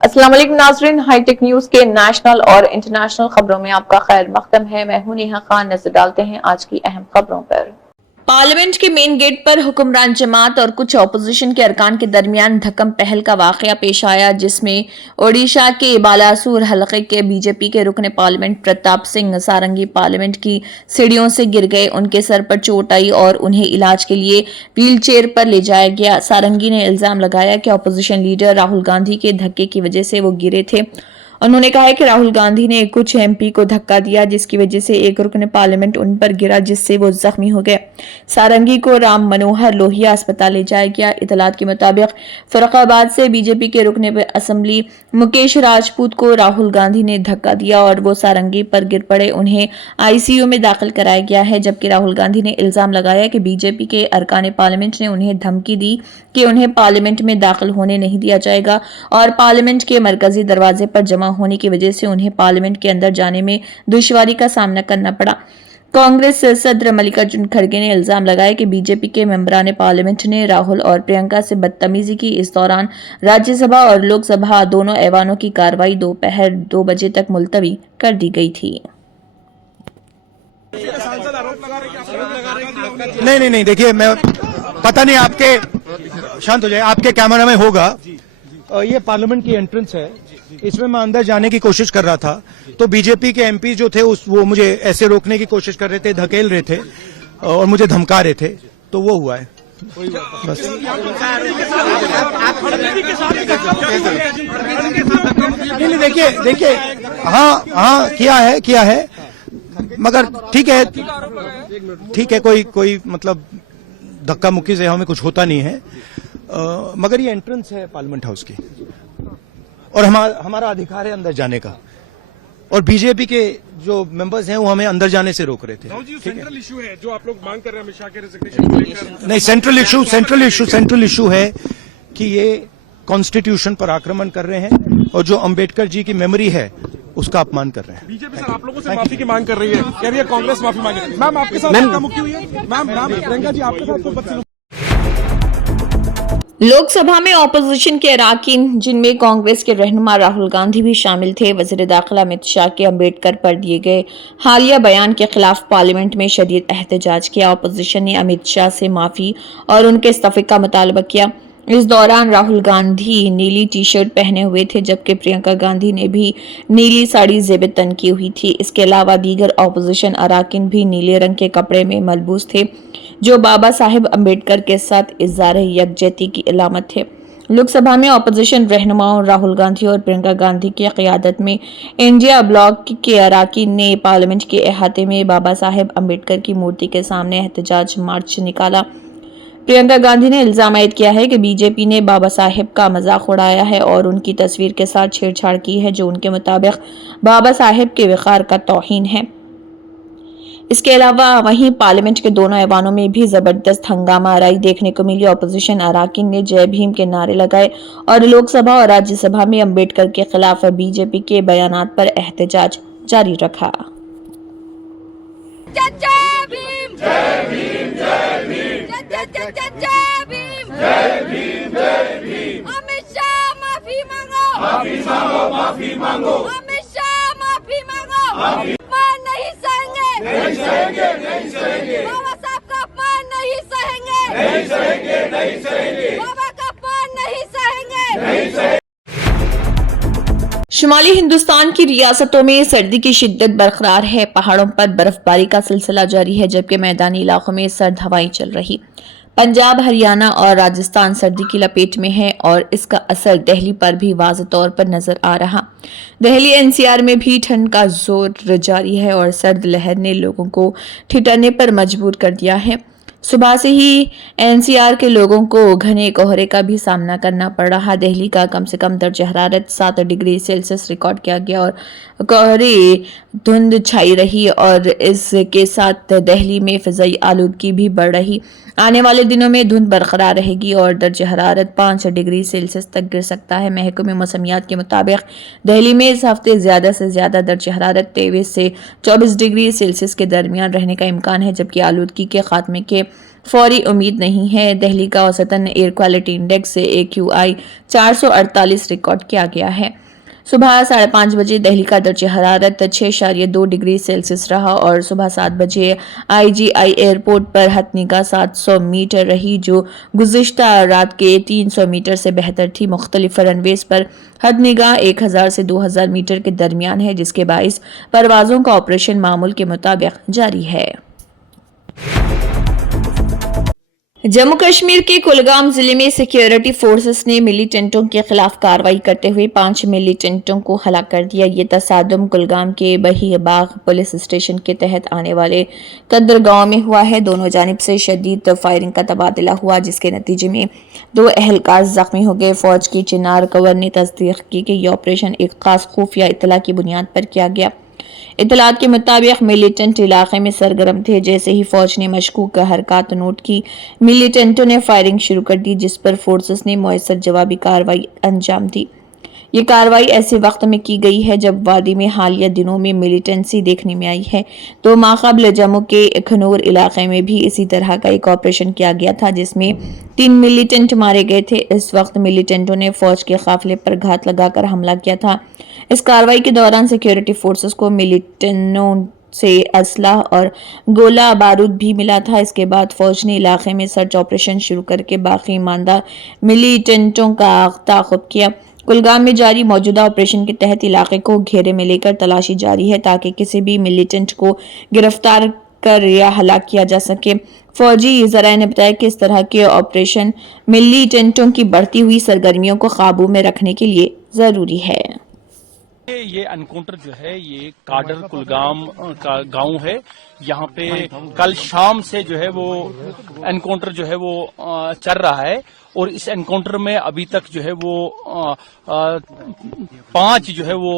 अस्सलाम वालेकुम नाज़रीन, हाईटेक न्यूज के नेशनल और इंटरनेशनल खबरों में आपका खैर मकदम है। मैं हूं नेहा खान। नजर डालते हैं आज की अहम खबरों पर। पार्लियामेंट के मेन गेट पर हुक्मरान जमात और कुछ अपोजिशन के अरकान के दरमियान धक्कम पहल का वाकया पेश आया, जिसमें ओडिशा के बालासूर हलके के बीजेपी के रुकन पार्लियामेंट प्रताप सिंह सारंगी पार्लियामेंट की सीढ़ियों से गिर गए। उनके सर पर चोट आई और उन्हें इलाज के लिए व्हील चेयर पर ले जाया गया। सारंगी ने इल्जाम लगाया कि अपोजिशन लीडर राहुल गांधी के धक्के की वजह से वो गिरे थे। उन्होंने कहा कि राहुल गांधी ने कुछ एमपी को धक्का दिया, जिसकी वजह से एक रुकन पार्लियामेंट उन पर गिरा, जिससे वो जख्मी हो गए। सारंगी को राम मनोहर लोहिया अस्पताल ले जाया गया। इतलात के मुताबिक फर्रुखाबाद से बीजेपी के रुकन असेंबली मुकेश राजपूत को राहुल गांधी ने धक्का दिया और वो सारंगी पर गिर पड़े। उन्हें आईसीयू में दाखिल कराया गया है, जबकि राहुल गांधी ने इल्जाम लगाया कि बीजेपी के अरकान पार्लियामेंट ने उन्हें धमकी दी कि उन्हें पार्लियामेंट में दाखिल होने नहीं दिया जाएगा और पार्लियामेंट के मरकजी दरवाजे पर जमा होने की वजह से उन्हें पार्लियामेंट के अंदर जाने में दुश्वारी का सामना करना पड़ा। कांग्रेस सदर मल्लिकार्जुन खड़गे ने इल्जाम लगाया कि बीजेपी के मेंबरान पार्लियामेंट ने राहुल और प्रियंका से बदतमीजी की। इस दौरान राज्यसभा और लोकसभा दोनों ऐवानों की कार्रवाई दोपहर 2 बजे तक मुलतवी कर दी गई थी। नहीं, देखिए, मैं पता नहीं, आपके शांत हो जाए, आपके कैमरा में होगा। ये पार्लियामेंट की एंट्रेंस है, इसमें मैं अंदर जाने की कोशिश कर रहा था तो बीजेपी के एमपी जो थे वो मुझे ऐसे रोकने की कोशिश कर रहे थे, धकेल रहे थे और मुझे धमका रहे थे, तो वो हुआ है बस। नहीं, देखिए, हाँ किया है, मगर ठीक है, कोई मतलब धक्का मुक्की से हमें कुछ होता नहीं है, मगर ये एंट्रेंस है पार्लियामेंट हाउस की और हमारा अधिकार है अंदर जाने का, और बीजेपी के जो मेंबर्स हैं वो हमें अंदर जाने से रोक रहे थे। सेंट्रल इशू है जो आप लोग मांग कर रहे हैं अमित शाह के रेजिग्नेशन को लेकर। नहीं, सेंट्रल इशू है कि ये कॉन्स्टिट्यूशन पर आक्रमण कर रहे हैं और जो अंबेडकर जी की मेमोरी है उसका अपमान कर रहे हैं। बीजेपी सर आप लोगों से माफी की मांग कर रही है, कह रही है कांग्रेस माफी मांगे। मैम आपके साथ धक्का मुक्की हुई है? मैम प्रियंका जी आपके साथ कोई बदसलूकी? लोकसभा में ऑपोजिशन के अराकीन, जिनमें कांग्रेस के रहनुमा राहुल गांधी भी शामिल थे, वजीर दाखिला अमित शाह के अंबेडकर पर दिए गए हालिया बयान के खिलाफ पार्लियामेंट में शदीद एहतजाज किया। ऑपोजिशन ने अमित शाह से माफी और उनके इस्तीफे का मुतालबा किया। इस दौरान राहुल गांधी नीली टी शर्ट पहने हुए थे, जबकि प्रियंका गांधी ने भी नीली साड़ी जेब तन की हुई थी। इसके अलावा दीगर ऑपोजिशन अराकीन भी नीले रंग के कपड़े में मलबूस थे, जो बाबा साहेब अम्बेडकर के साथ इज़हार यकजहती की अलामत थे। लोकसभा में ऑपोजिशन रहनुमाओं राहुल गांधी और प्रियंका गांधी की क़यादत में इंडिया ब्लॉक के अराकीन ने पार्लियामेंट के अहाते में बाबा साहेब अम्बेडकर की मूर्ति के सामने एहतजाज मार्च निकाला। प्रियंका गांधी ने इल्जाम आयद किया है कि बीजेपी ने बाबा साहेब का मजाक उड़ाया है और उनकी तस्वीर के साथ छेड़छाड़ की है, जो उनके मुताबिक बाबा साहेब के वक़ार का तौहीन है। इसके अलावा वहीं पार्लियामेंट के दोनों ऐवानों में भी जबरदस्त हंगामा आराई देखने को मिली। ऑपोजिशन अराकीन ने जय भीम के नारे लगाए और लोकसभा और राज्यसभा में अम्बेडकर के खिलाफ बीजेपी के बयानात पर एहतजाज जारी रखा। अमित शाह माफी मांगो। अमित शाह माफी मांगो। अपमान नहीं सहेंगे। बाबा साहब का अपमान नहीं सहेंगे। बाबा का अपमान नहीं सहेंगे। शुमाली हिंदुस्तान की रियासतों में सर्दी की शिद्दत बरकरार है। पहाड़ों पर बर्फबारी का सिलसिला जारी है, जबकि मैदानी इलाकों में सर्द हवाएं चल रही। पंजाब, हरियाणा और राजस्थान सर्दी की लपेट में है और इसका असर दिल्ली पर भी वाज़ेह तौर पर नजर आ रहा। दिल्ली एनसीआर में भी ठंड का जोर जारी है और सर्द लहर ने लोगों को ठिठुरने पर मजबूर कर दिया है। सुबह से ही एनसीआर के लोगों को घने कोहरे का भी सामना करना पड़ रहा। दिल्ली का कम से कम दर्ज हरारत 7 डिग्री सेल्सियस रिकॉर्ड किया गया और कोहरे धुंध छाई रही और इसके साथ दिल्ली में फिजाई आलूदगी भी बढ़ रही। आने वाले दिनों में धुंध बरकरार रहेगी और दर्ज हरारत 5 डिग्री सेल्सियस तक गिर सकता है। महकमे मौसमियात के मुताबिक दिल्ली में इस हफ्ते ज्यादा से ज्यादा दर्ज हरारत 23 से 24 डिग्री सेल्सियस के दरमियान रहने का इम्कान है, जबकि आलूदगी के खात्मे के फौरी उम्मीद नहीं है। दिल्ली का औसतन एयर क्वालिटी इंडेक्स से AQI 448 रिकॉर्ड किया गया है। सुबह 5:30 बजे दिल्ली का दर्जे हरारत 6.2 डिग्री सेल्सियस रहा और सुबह 7 बजे IGI एयरपोर्ट पर हथनिगाह 700 मीटर रही, जो गुज़िश्ता रात के 300 मीटर से बेहतर थी। मुख्तलिफ रनवेज पर हथनिगाह 1000 से 2000 मीटर के दरमियान है, जिसके बाइस परवाजों का ऑपरेशन मामूल के मुताबिक जारी है। जम्मू कश्मीर के कुलगाम जिले में सिक्योरिटी फोर्सेस ने मिलिटेंटों के खिलाफ कार्रवाई करते हुए 5 मिलिटेंटों को हलाक कर दिया। ये तसादुम कुलगाम के बहीबाग पुलिस स्टेशन के तहत आने वाले कद्र गांव में हुआ है। दोनों जानिब से शदीद फायरिंग का तबादला हुआ, जिसके नतीजे में 2 एहलकार जख्मी हो गए। फौज की चिनार कवर ने तस्दीक की कि यह ऑपरेशन एक खास खुफिया इत्तला की बुनियाद पर किया गया। इतलात के मुताबिक मिलिटेंट इलाके में सरगर्म थे। जैसे ही फौज ने मशकूक हरकत नोट की, मिलिटेंटों ने फायरिंग शुरू कर दी, जिस पर फोर्सेस ने मुयस्सर जवाबी कार्रवाई अंजाम दी। ये कार्रवाई ऐसे वक्त में की गई है जब वादी में हालिया दिनों में मिलिटेंसी देखने में आई है। तो माक़ाबल जम्मू के खनौर इलाके में भी इसी तरह का एक ऑपरेशन किया गया था, जिसमें 3 मिलिटेंट मारे गए थे। इस वक्त मिलिटेंटों ने फौज के काफिले पर घात लगाकर हमला किया था। इस कार्रवाई के दौरान सिक्योरिटी फोर्सेस को मिलिटेंटों से असलाह और गोला बारूद भी मिला था। इसके बाद फौज ने इलाके में सर्च ऑपरेशन शुरू करके बाकी ईमानदार मिलिटेंटों का ताक़ुब किया। कुलगाम में जारी मौजूदा ऑपरेशन के तहत इलाके को घेरे में लेकर तलाशी जारी है, ताकि किसी भी मिलिटेंट को गिरफ्तार कर या हलाक किया जा सके। फौजी ज़राए ने बताया कि इस तरह के ऑपरेशन मिलिटेंटों की बढ़ती हुई सरगर्मियों को काबू में रखने के लिए जरूरी है। ये एनकाउंटर जो है ये काडर कुलगाम का गांव है। यहाँ पे कल शाम से जो है वो एनकाउंटर जो है वो चल रहा है और इस एनकाउंटर में अभी तक जो है वो 5 जो है वो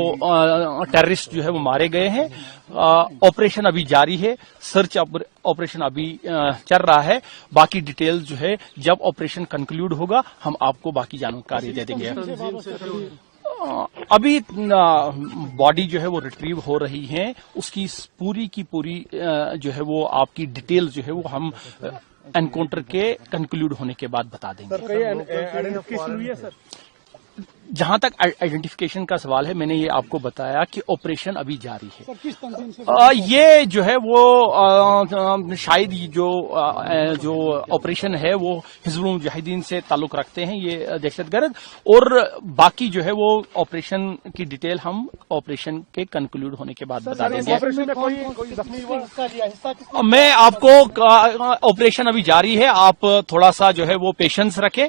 टेररिस्ट जो है वो मारे गए हैं। ऑपरेशन अभी जारी है, सर्च ऑपरेशन अभी चल रहा है। बाकी डिटेल्स जो है जब ऑपरेशन कंक्लूड होगा हम आपको बाकी जानकारी दे देंगे। अभी बॉडी जो है वो रिट्रीव हो रही है, उसकी पूरी की पूरी जो है वो आपकी डिटेल जो है वो हम एनकाउंटर के कंक्लूड होने के बाद बता देंगे। जहां तक आइडेंटिफिकेशन का सवाल है, मैंने ये आपको बताया कि ऑपरेशन अभी जारी है। ये जो है वो शायद जो ऑपरेशन है वो हिजबुल मुजाहिदीन से ताल्लुक रखते हैं, ये दहशतगर्द। और बाकी जो है वो ऑपरेशन की डिटेल हम ऑपरेशन के कंक्लूड होने के बाद बता देंगे। मैं आपको ऑपरेशन अभी जारी है, आप थोड़ा सा जो है वो पेशेंस रखें।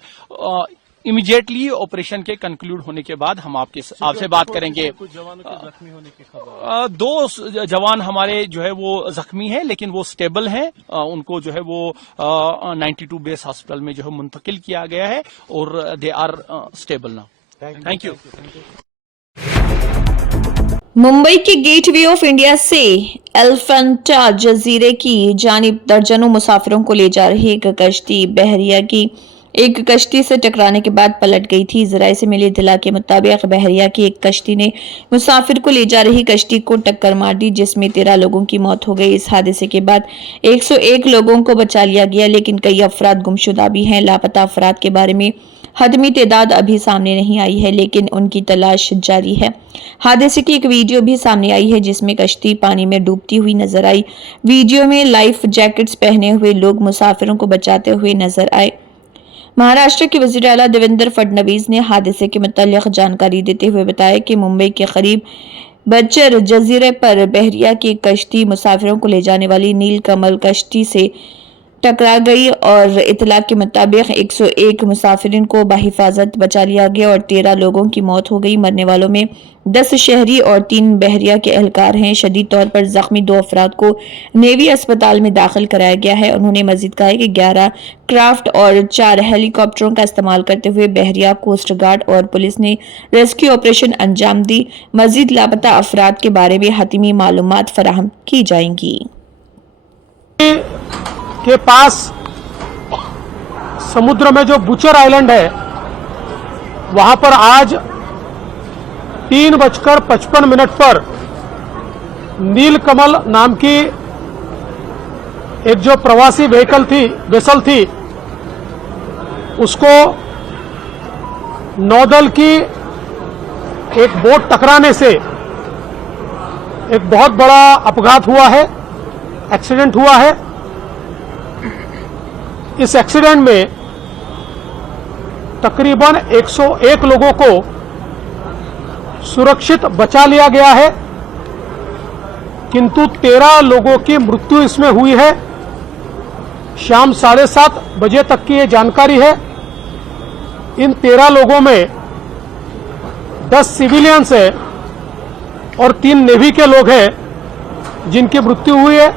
इमीडिएटली ऑपरेशन के कंक्लूड होने के बाद हम आपसे बात करेंगे। कुछ जवानों के जख्मी होने की खबर, 2 जवान हमारे जो है वो जख्मी हैं, लेकिन वो स्टेबल हैं। उनको जो है वो 92 बेस हॉस्पिटल में जो है मुंतकिल किया गया है और they are stable now. Thank you. Mumbai के गेटवे ऑफ इंडिया से एलिफेंटा जजीरे की जानिब दर्जनों मुसाफिरों को ले जा रही एक कश्ती बहरिया की एक कश्ती से टकराने के बाद पलट गई थी। ज़राए से मिली इत्तला के मुताबिक बहरिया की एक कश्ती ने मुसाफिर को ले जा रही कश्ती को टक्कर मार दी, जिसमें 13 लोगों की मौत हो गई। इस हादसे के बाद 101 लोगों को बचा लिया गया, लेकिन कई अफराद गुमशुदा भी हैं। लापता अफराद के बारे में हतमी तादाद अभी सामने नहीं आई है, लेकिन उनकी तलाश जारी है। हादसे की एक वीडियो भी सामने आई है, जिसमें कश्ती पानी में डूबती हुई नजर आई। वीडियो में लाइफ जैकेट्स पहने हुए लोग मुसाफिरों को बचाते हुए नजर आए। महाराष्ट्र के वज़ीर आला देवेंद्र फडणवीस ने हादसे के मुताल्लिक़ जानकारी देते हुए बताया कि मुंबई के करीब बच्चर जजीरे पर बहरिया की कश्ती मुसाफिरों को ले जाने वाली नील कमल कश्ती से टकरा गई और इत्तला के मुताबिक 101 मुसाफिरीन को बाहिफाजत बचा लिया गया और 13 लोगों की मौत हो गई। मरने वालों में 10 शहरी और 3 बहरिया के एहलकार हैं। शदीद तौर पर जख्मी 2 अफराद को नेवी अस्पताल में दाखिल कराया गया है। उन्होंने मजीद कहा कि 11 क्राफ्ट और 4 हेलीकॉप्टरों का इस्तेमाल करते हुए बहरिया कोस्ट गार्ड और पुलिस ने रेस्क्यू ऑपरेशन अंजाम दी। मजीद लापता अफराद के बारे में हतमी मालूमात फराहम की जाएंगी। के पास समुद्र में जो बुचर आइलैंड है, वहां पर आज 3:55 पर नीलकमल नाम की एक जो प्रवासी वेसल थी उसको नौदल की एक बोट टकराने से एक बहुत बड़ा अपघात हुआ है, एक्सीडेंट हुआ है। इस एक्सीडेंट में तकरीबन 101 लोगों को सुरक्षित बचा लिया गया है, किंतु 13 लोगों की मृत्यु इसमें हुई है। शाम 7:30 बजे तक की ये जानकारी है। इन 13 लोगों में 10 सिविलियंस है और 3 नेवी के लोग हैं जिनकी मृत्यु हुई है।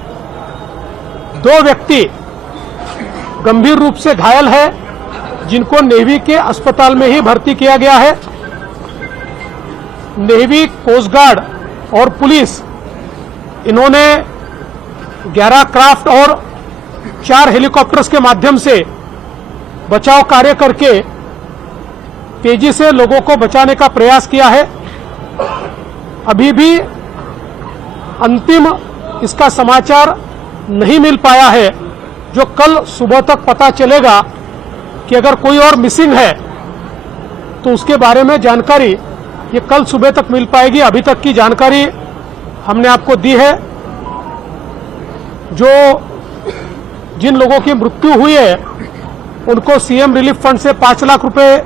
2 व्यक्ति गंभीर रूप से घायल है जिनको नेवी के अस्पताल में ही भर्ती किया गया है। नेवी, कोस्ट गार्ड और पुलिस इन्होंने 11 क्राफ्ट और 4 हेलीकॉप्टर्स के माध्यम से बचाव कार्य करके तेजी से लोगों को बचाने का प्रयास किया है। अभी भी अंतिम इसका समाचार नहीं मिल पाया है, जो कल सुबह तक पता चलेगा कि अगर कोई और मिसिंग है तो उसके बारे में जानकारी ये कल सुबह तक मिल पाएगी। अभी तक की जानकारी हमने आपको दी है। जो जिन लोगों की मृत्यु हुई है उनको सीएम रिलीफ फंड से 5 लाख रुपए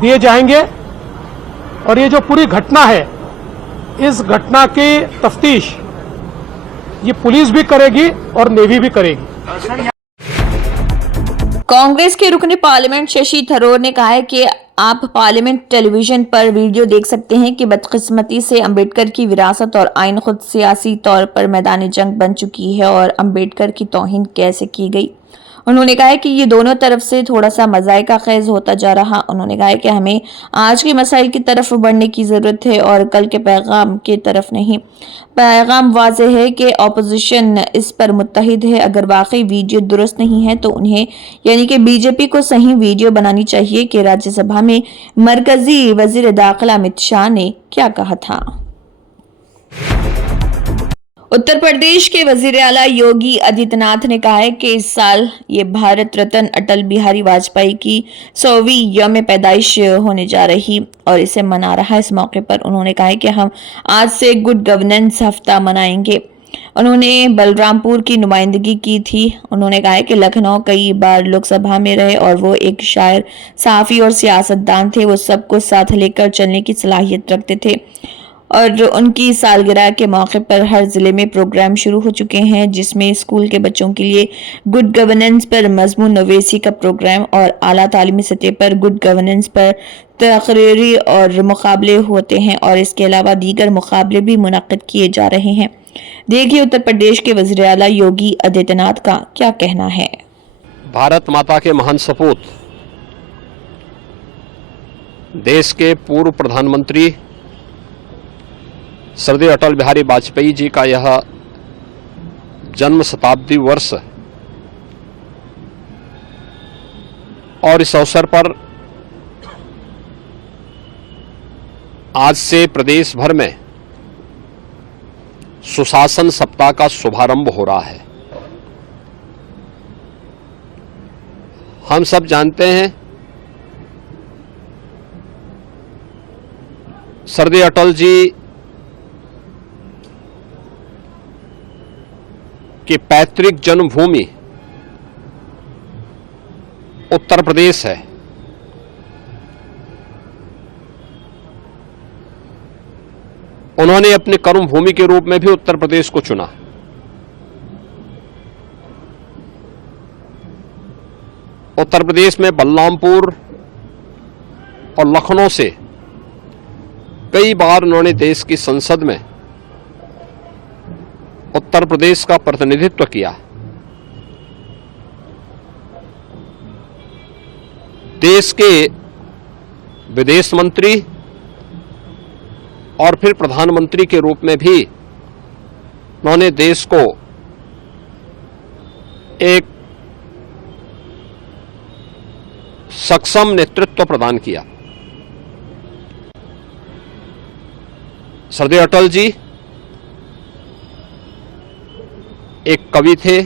दिए जाएंगे। और ये जो पूरी घटना है, इस घटना की तफ्तीश ये पुलिस भी करेगी और नेवी भी करेगी। कांग्रेस के रुकने पार्लियामेंट शशि थरूर ने कहा है कि आप पार्लियामेंट टेलीविजन पर वीडियो देख सकते हैं कि बदकिस्मती से अंबेडकर की विरासत और आइन खुद सियासी तौर पर मैदानी जंग बन चुकी है और अंबेडकर की तौहीन कैसे की गई। उन्होंने कहा है कि ये दोनों तरफ से थोड़ा सा मजाइका खेज होता जा रहा। उन्होंने कहा है कि हमें आज के मसाइल की तरफ बढ़ने की जरूरत है और कल के पैगाम की तरफ नहीं। पैगाम वाज़ेह है कि ऑपोजिशन इस पर मुत्तहिद है। अगर वाकई वीडियो दुरुस्त नहीं है तो उन्हें यानी कि बीजेपी को सही वीडियो बनानी चाहिए कि राज्यसभा में मरकजी वजीर दाखिला अमित शाह ने क्या कहा था। उत्तर प्रदेश के वजीर आला योगी आदित्यनाथ ने कहा है कि इस साल ये भारत रत्न अटल बिहारी वाजपेयी की 100वीं यौम पैदाइश होने जा रही और इसे मना रहा है। इस मौके पर उन्होंने कहा है कि हम आज से गुड गवर्नेंस हफ्ता मनाएंगे। उन्होंने बलरामपुर की नुमाइंदगी की थी। उन्होंने कहा है कि लखनऊ कई बार लोकसभा में रहे और वो एक शायर, साफी और सियासतदान थे। वो सबको साथ लेकर चलने की सलाहियत रखते थे और उनकी सालगिरह के मौके पर हर जिले में प्रोग्राम शुरू हो चुके हैं, जिसमें स्कूल के बच्चों के लिए गुड गवर्नेंस पर मजमून नवेसी का प्रोग्राम और आला तालीमी सतह पर गुड गवर्नेंस पर तकरीरी और मुकाबले होते हैं और इसके अलावा दीगर मुकाबले भी मुनक्किद किए जा रहे हैं। देखिए उत्तर प्रदेश के वज़ीर आला योगी आदित्यनाथ का क्या कहना है। भारत माता के महान सपूत, देश के पूर्व प्रधानमंत्री श्रद्धेय अटल बिहारी वाजपेयी जी का यह जन्म शताब्दी वर्ष और इस अवसर पर आज से प्रदेश भर में सुशासन सप्ताह का शुभारंभ हो रहा है। हम सब जानते हैं श्रद्धेय अटल जी कि पैतृक जन्मभूमि उत्तर प्रदेश है। उन्होंने अपनी कर्मभूमि के रूप में भी उत्तर प्रदेश को चुना। उत्तर प्रदेश में बलरामपुर और लखनऊ से कई बार उन्होंने देश की संसद में उत्तर प्रदेश का प्रतिनिधित्व किया। देश के विदेश मंत्री और फिर प्रधानमंत्री के रूप में भी उन्होंने देश को एक सक्षम नेतृत्व प्रदान किया। श्रद्धेय अटल जी एक कवि थे,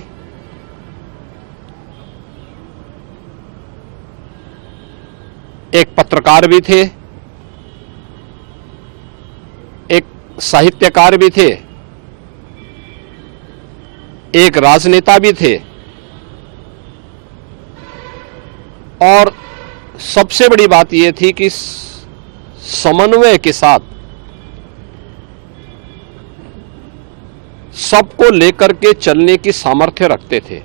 पत्रकार भी थे, एक साहित्यकार भी थे, एक राजनेता भी थे और सबसे बड़ी बात यह थी कि समन्वय के साथ सबको लेकर के चलने की सामर्थ्य रखते थे।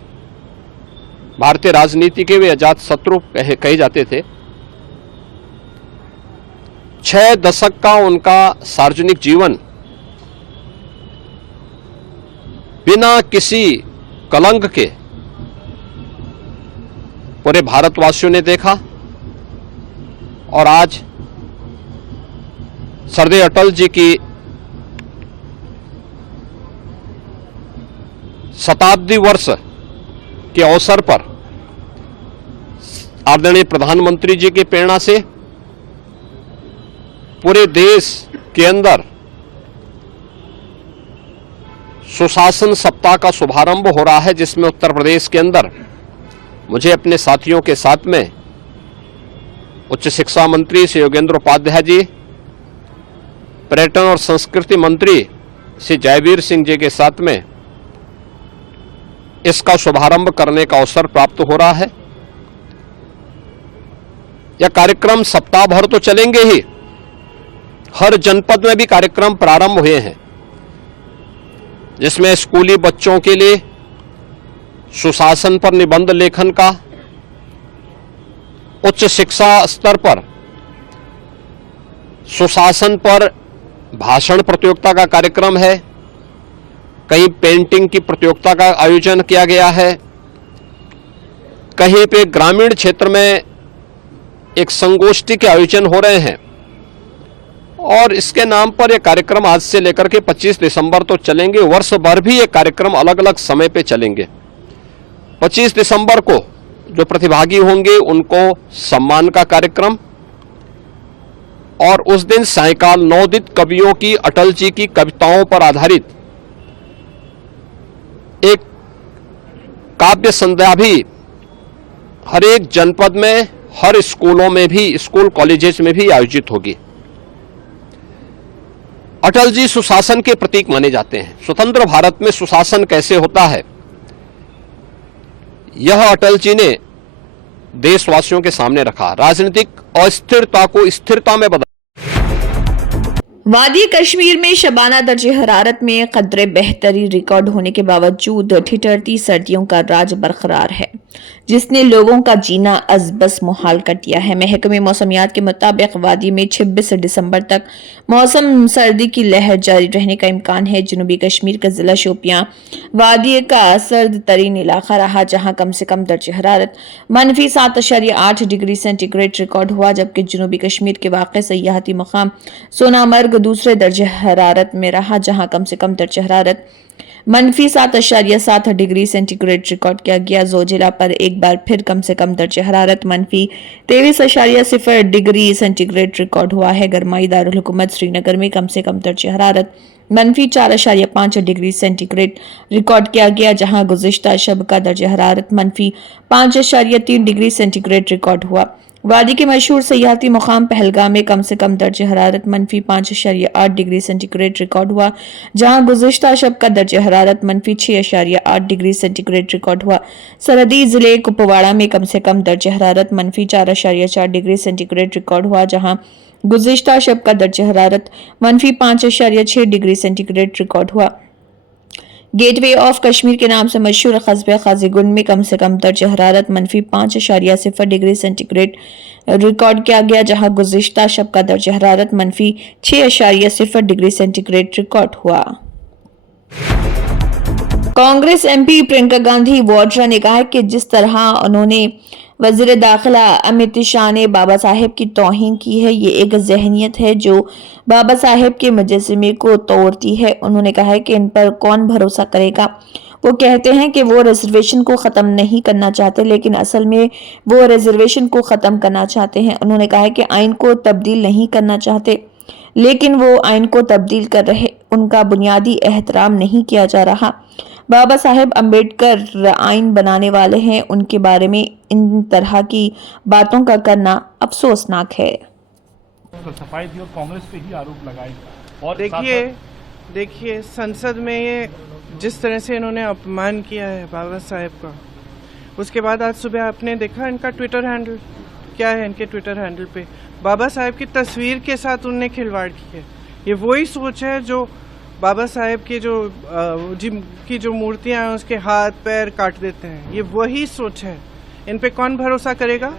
भारतीय राजनीति के वे अजात शत्रु कहे जाते थे। 6 दशक का उनका सार्वजनिक जीवन बिना किसी कलंक के पूरे भारतवासियों ने देखा और आज सरदेव अटल जी की शताब्दी वर्ष के अवसर पर आदरणीय प्रधानमंत्री जी की प्रेरणा से पूरे देश के अंदर सुशासन सप्ताह का शुभारंभ हो रहा है, जिसमें उत्तर प्रदेश के अंदर मुझे अपने साथियों के साथ में उच्च शिक्षा मंत्री श्री योगेंद्र उपाध्याय जी, पर्यटन और संस्कृति मंत्री श्री जयवीर सिंह जी के साथ में इसका शुभारंभ करने का अवसर प्राप्त हो रहा है। यह कार्यक्रम सप्ताह भर तो चलेंगे ही, हर जनपद में भी कार्यक्रम प्रारंभ हुए हैं, जिसमें स्कूली बच्चों के लिए सुशासन पर निबंध लेखन का, उच्च शिक्षा स्तर पर सुशासन पर भाषण प्रतियोगिता का कार्यक्रम है, कहीं पेंटिंग की प्रतियोगिता का आयोजन किया गया है, कहीं पे ग्रामीण क्षेत्र में एक संगोष्ठी के आयोजन हो रहे हैं और इसके नाम पर यह कार्यक्रम आज से लेकर के 25 दिसंबर तो चलेंगे। वर्ष भर भी ये कार्यक्रम अलग अलग समय पे चलेंगे। 25 दिसंबर को जो प्रतिभागी होंगे उनको सम्मान का कार्यक्रम और उस दिन सायंकाल नवोदित कवियों की अटल जी की कविताओं पर आधारित एक काव्य संध्या भी हर एक जनपद में, हर स्कूलों में भी, स्कूल कॉलेजेस में भी आयोजित होगी। अटल जी सुशासन के प्रतीक माने जाते हैं। स्वतंत्र भारत में सुशासन कैसे होता है, यह अटल जी ने देशवासियों के सामने रखा। राजनीतिक अस्थिरता को स्थिरता में बदला। वादी कश्मीर में शबाना दर्जे हरारत में कदरे बेहतरी रिकॉर्ड होने के बावजूद ठिठुरती सर्दियों का राज बरकरार है, जिसने लोगों का जीना अजबस मुहाल कर दिया है। महकमे मौसमियात के मुताबिक वादी में 26 दिसंबर तक मौसम सर्दी की लहर जारी रहने का इम्कान है। जनूबी कश्मीर का जिला शोपियां वादी का सर्द तरीन इलाका रहा, जहां कम से कम दर्जे हरारत -7.8 डिग्री सेंटीग्रेड रिकॉर्ड हुआ, जबकि जनूबी कश्मीर के वाक़ सयाहती मुकाम सोनामर्ग दूसरे दर्जे हरारत में रहा, जहां कम से कम दर्जे हरारत -7.7 डिग्री सेंटीग्रेड रिकॉर्ड किया गया। जोजिला पर एक बार फिर कम से कम दर्जे हरारत -23.0 डिग्री सेंटीग्रेड रिकॉर्ड हुआ है। गरमाई दारुल हुकूमत श्रीनगर में कम से कम दर्जे हरारत -4.5 डिग्री सेंटीग्रेड रिकॉर्ड किया गया, जहां गुज़िश्ता शब का दर्जे हरारत -5.3 डिग्री सेंटीग्रेड रिकॉर्ड हुआ। वादी के मशहूर सयाहती मुकाम पहलगाम में कम से कम दर्जे हरारत -5.8 डिग्री सेंटीग्रेड रिकॉर्ड हुआ, जहां गुज़िश्ता शब का दर्जे हरारत -6.8 डिग्री सेंटीग्रेड रिकॉर्ड हुआ। सरहदी जिले कुपवाड़ा में कम से कम दर्जे हरारत -4.4 डिग्री सेंटीग्रेड रिकॉर्ड हुआ, जहां गुज़िश्ता शब का दर्जे हरारत -5.6 डिग्री सेंटीग्रेड रिकॉर्ड हुआ। गेटवे ऑफ कश्मीर के नाम से मशहूर कस्बे काजीगुंड में कम से कम दर्जे हरारत -5.0 डिग्री सेंटीग्रेड रिकॉर्ड किया गया, जहां गुज़िश्ता शब का दर्जे हरारत -6.0 डिग्री सेंटीग्रेड रिकॉर्ड हुआ। कांग्रेस एमपी प्रियंका गांधी वाड्रा ने कहा कि जिस तरह उन्होंने वजीर दाखिला अमित शाह ने बाबा साहेब की तौहीन की है, ये एक जहनियत है जो बाबा साहेब के मुजस्समे को तोड़ती है। उन्होंने कहा है कि इन पर कौन भरोसा करेगा। वो कहते हैं कि वो रिजर्वेशन को ख़त्म नहीं करना चाहते, लेकिन असल में वो रिजर्वेशन को ख़त्म करना चाहते हैं। उन्होंने कहा है कि आइन को तब्दील नहीं करना चाहते, लेकिन वो आइन को तब्दील कर रहे, उनका बुनियादी एहतराम नहीं किया जा रहा। बाबा साहेब अम्बेडकर आइन बनाने वाले हैं, उनके बारे में इन तरह की बातों का करना अफसोसनाक है। सफाई दी और कांग्रेस पे ही आरोप लगाए। और देखिए संसद में ये जिस तरह से इन्होंने अपमान किया है बाबा साहेब का, उसके बाद आज सुबह आपने देखा इनका ट्विटर हैंडल क्या है। इनके ट्विटर हैंडल पे बाबा साहेब की तस्वीर के साथ उनने खिलवाड़ की है। ये वही सोच है जो बाबा साहेब की जिनकी जो मूर्तियां हैं उसके हाथ पैर काट देते हैं, ये वही सोच है। इन पे कौन भरोसा करेगा?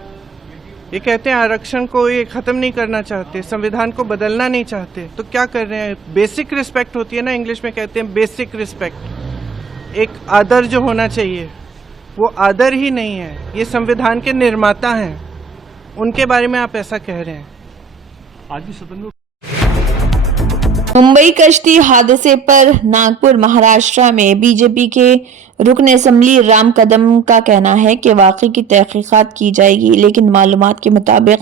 ये कहते हैं आरक्षण को ये खत्म नहीं करना चाहते, संविधान को बदलना नहीं चाहते, तो क्या कर रहे हैं? बेसिक रिस्पेक्ट होती है ना, इंग्लिश में कहते हैं बेसिक रिस्पेक्ट, एक आदर जो होना चाहिए वो आदर ही नहीं है। ये संविधान के निर्माता हैं, उनके बारे में आप ऐसा कह रहे हैं। आज भी सदन में मुंबई कश्ती हादसे पर नागपुर महाराष्ट्र में बीजेपी के रुकन असम्बली राम कदम का कहना है कि वाकई की तहकीकात की जाएगी, लेकिन मालूमात के मुताबिक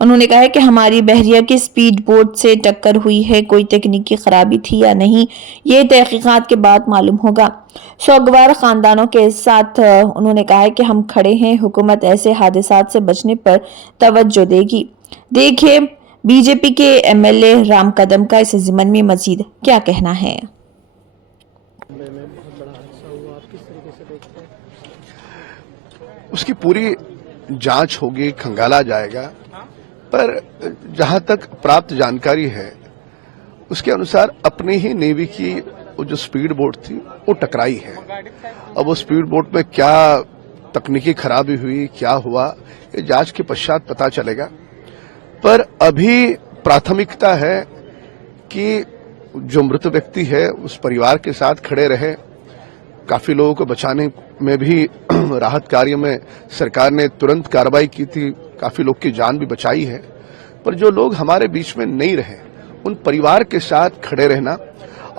उन्होंने कहा है कि हमारी बहरिया की स्पीड बोट से टक्कर हुई है, कोई तकनीकी खराबी थी या नहीं ये तहकीकात के बाद मालूम होगा। सोगवार खानदानों के साथ उन्होंने कहा है कि हम खड़े हैं, हुकूमत ऐसे हादसात से बचने पर तवज्जो देगी। देखिए बीजेपी के एमएलए राम कदम का इस ज़िमन में मजीद क्या कहना है। उसकी पूरी जांच होगी, खंगाला जाएगा, पर जहां तक प्राप्त जानकारी है उसके अनुसार अपनी ही नेवी की वो जो स्पीड बोट थी वो टकराई है। अब वो स्पीड बोट में क्या तकनीकी खराबी हुई, क्या हुआ, ये जांच के पश्चात पता चलेगा। पर अभी प्राथमिकता है कि जो मृत व्यक्ति है उस परिवार के साथ खड़े रहे। काफी लोगों को बचाने में भी राहत कार्य में सरकार ने तुरंत कार्रवाई की थी, काफी लोग की जान भी बचाई है। पर जो लोग हमारे बीच में नहीं रहे उन परिवार के साथ खड़े रहना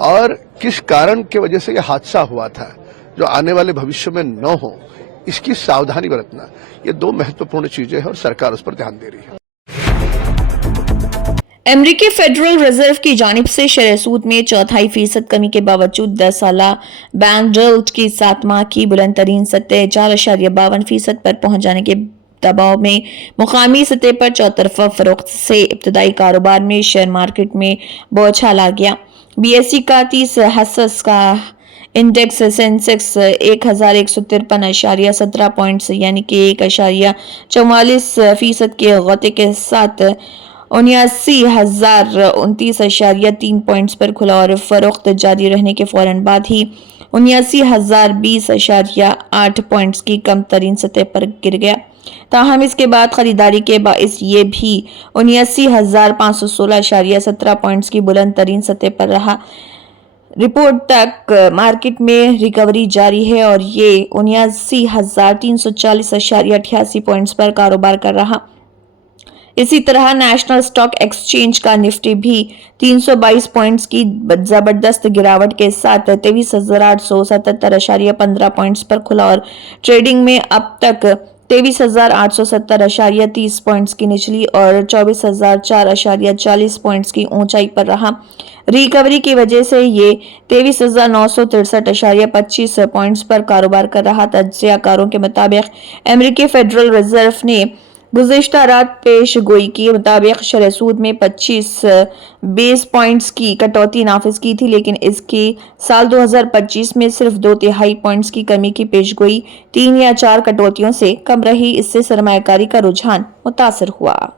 और किस कारण की वजह से यह हादसा हुआ था जो आने वाले भविष्य में न हो, इसकी सावधानी बरतना, ये दो महत्वपूर्ण चीजें हैं और सरकार उस पर ध्यान दे रही है। अमेरिकी फेडरल रिजर्व की जानिब से शरह सूद में 4.5% कमी के बावजूद 10 साला बैंक गिल्ड की 7 माह की बुलंद तरीन सतह 4.52% पर पहुंच जाने के दबाव में मुकामी सतह पर चौतरफा फरोख्त से इब्तदाई कारोबार में शेयर मार्केट में बौछार आ गया। BSE का 30 हसस का इंडेक्स सेंसेक्स 1153.17 पॉइंट्स यानी कि 1.44% के गौते के साथ 79,029.3 पॉइंट्स पर खुला और फरोख्त जारी रहने के फौरन बाद ही 79,020.8 पॉइंट्स की कम तरीन सतह पर गिर गया। ताहम इसके बाद खरीदारी के बाइस ये भी 79,516.17 पॉइंट्स की बुलंद तरीन सतह पर रहा। रिपोर्ट तक मार्केट में रिकवरी जारी है और ये 79,340.88 पॉइंट्स पर कारोबार कर रहा। इसी तरह नेशनल स्टॉक एक्सचेंज का निफ्टी भी 322 पॉइंट्स की जबरदस्त गिरावट के साथ 23,877.15 पॉइंट्स पर खुला और ट्रेडिंग में अब तक 23,870.30 पॉइंट्स की निचली और 24,004.40 पॉइंट्स की ऊंचाई पर रहा। रिकवरी की वजह से ये 23,963.25 पॉइंट्स पर कारोबार कर रहा। तज्जियाकारों के मुताबिक अमेरिकी फेडरल रिजर्व ने गुज़िश्ता रात पेश गोई के मुताबिक शरह सूद में 25 बेस पॉइंट्स की कटौती नाफिज की थी, लेकिन इसकी साल 2025 में सिर्फ 2/3 पॉइंट्स की कमी की पेश गोई 3 या 4 कटौतियों से कम रही। इससे सरमायाकारी का रुझान मुतासर हुआ।